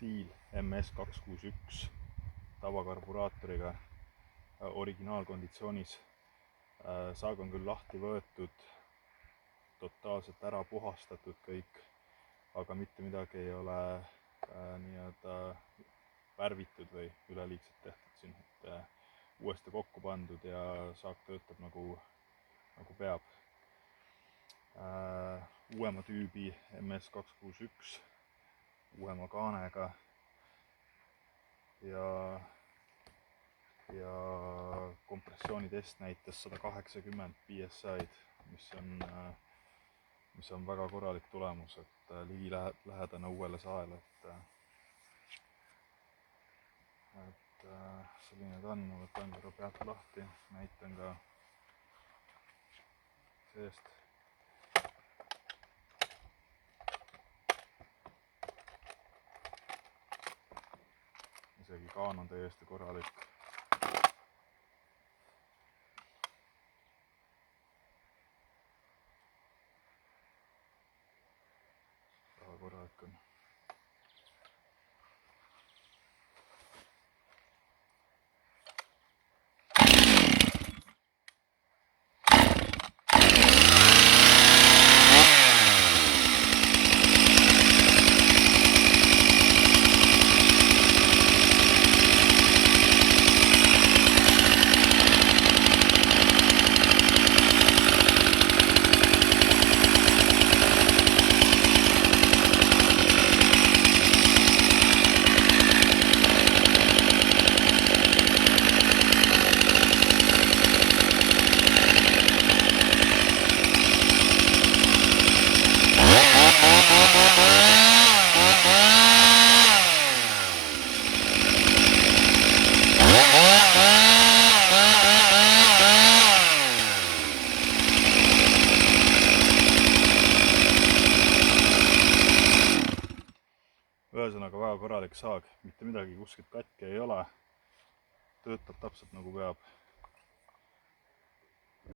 Stihl MS261 tavakarburaatoriga originaalkonditsioonis. Saag on küll lahti võetud, totaalselt ära puhastatud kõik, aga mitte midagi ei ole nii-öelda värvitud või üleliigselt tehtud siin, et uuesti kokku pandud ja saak töötab nagu peab. Uuema tüübi MS261, uuema kaanega ja kompressioonitest näitas 180 PSI-d, mis on väga korralik tulemus, et ligilähedane uuele saele, et selline ta on. Ma võtan korra pealt lahti, näitan ka seest. Isegi kaan on täiesti korralik. Väga korralik on. Ühesõnaga väga korralik saag, mitte midagi kuskilt katki ei ole, töötab täpselt nagu peab.